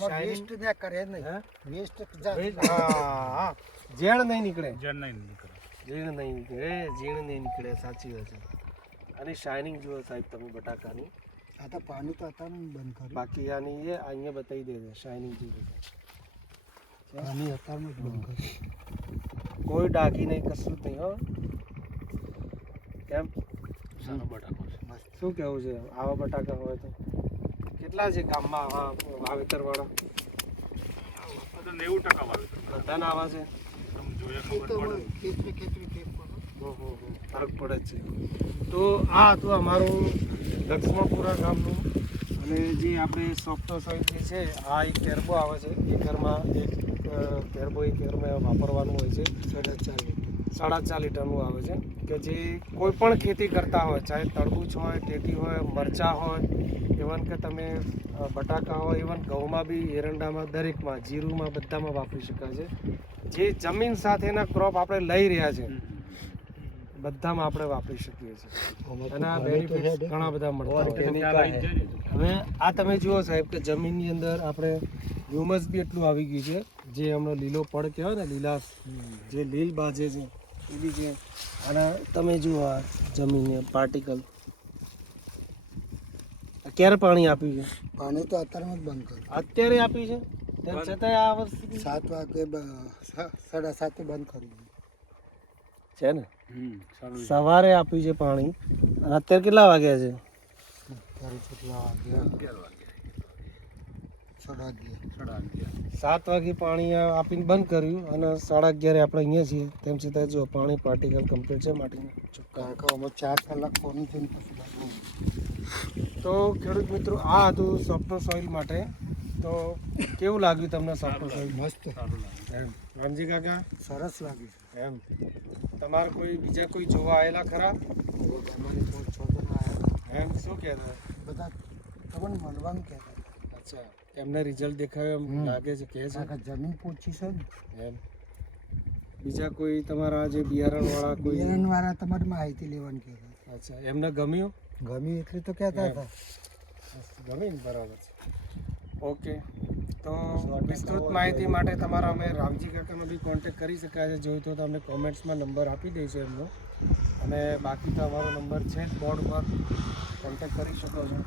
Waste ના કરે નહીં, વેસ્ટ હા ઝેણ નહીં નીકળે, જણ નહીં નીકળે. ઝીણ નહીં નીકળે, ઝીણ નહીં નીકળે, સાચી વાત છે. અને શાઇનિંગ જુઓ સાહેબ તમે બટાકાની. આ તો પાણી તો હતા બંધ કર્યું, બાકી આની એ અહીંયા બતાવી દેજો શાઇનિંગ જેવી. પાણી હતા બંધ કર્યું. કોઈ ડાઘી નહીં, કશું જ નહીં. હો કેમ સારો બટાકો છે. શું કેવું છે આવા બટાકા હોય તો? કેટલા છે ગામમાં આવા વાવેતર વાળા? આ તો 90% વાવેતર. બધાને આવા છે? તમે જોઈએ ખબર પડે. ખેતરી ફરક પડે જ છે. તો આ હતું અમારું લક્ષ્મણપુરા ગામનું. અને જે આપણે સોફ્ટ સોઇલ જે છે, આ એક કેરબો આવે છે એકરમાં, એક કેરબો એકરમાં વાપરવાનું હોય છે. 4.5 લીટરનું આવે છે કે જે કોઈ પણ ખેતી કરતા હોય, ચાહે તરબૂચ હોય, ટેટી હોય, મરચાં હોય, ઇવન કે તમે બટાકા હોય, ઇવન ઘઉંમાં બી, એરંડામાં, દરેકમાં, જીરુમાં, બધામાં વાપરી શકાય છે. જે જમીન સાથેના ક્રોપ આપણે લઈ રહ્યા છે બધામાં આપણે વાપરી શકીએ છીએ. અને આ બેનિફિટ ઘણા બધા મળતા હોય. હવે આ તમે જુઓ સાહેબ કે જમીનની અંદર આપણે હ્યુમસ બી એટલું આવી ગયું છે, જે હમણાં લીલો પડ કહેવાય ને, લીલાશ, જે લીલ બાજે છે એ બી છે. અને તમે જુઓ આ જમીનને પાર્ટિકલ ક્યારે પાણી આપ્યું છે? પાણી તો અત્યારમાં જ બંધ કર્યું. અત્યારે આપ્યું છે, તેમ છતાંય આ વર્ષે 7 વાગે 7:30 બંધ કર્યું છે ને. સારું. સવારે આપ્યું છે પાણી, અને અત્યારે કેટલા વાગ્યા છે? ત્યારે કેટલા વાગ્યા? 11:30. 7 વાગે પાણી આપીને બંધ કર્યું, અને 11:30 આપણે અહીંયા છીએ, તેમ છતાં જો પાણી પાર્ટિકલ કમ્પ્લીટ છે માટીનું. કાકા અમે 4 કલાક પાણી થઈને પછી બંધ. તો ખેડૂત મિત્રો, આ હતું સોફ્ટ સોઇલ માટે. તો કેવું લાગ્યું તમને સોફ્ટ સોઇલ? મસ્ત, એમ રામજી કાકા સરસ લાગ્યું. એમ તમારે કોઈ બીજા કોઈ જોવા આવેલા ખરા? અમારી 6 જણા આવ્યા, એમ શું કહેતા? બધા તમને મળવાનું કહેતા. અચ્છા, એમને રિઝલ્ટ દેખાયું એમ લાગે છે, કહે છે? કાકા જમીન પોચી છે ને, એમ બીજા કોઈ તમારા જે બિયારણવાળા કોઈ? બિયારણવાળા તમારી માહિતી લેવાની કહેતા. અચ્છા, એમને ગમ્યું? ગમી એટલે તો કહેતા હતા. ગમી ને, બરાબર છે. ઓકે, તો વિસ્તૃત માહિતી માટે તમારા અમે રામજી કાકાનો બી કોન્ટેક કરી શકાય છે. જોયું તો તમને કોમેન્ટ્સમાં નંબર આપી દઈશું એમનો, અને બાકી તો અમારો નંબર છે જ બોર્ડ ઉપર, કોન્ટેક કરી શકો છો.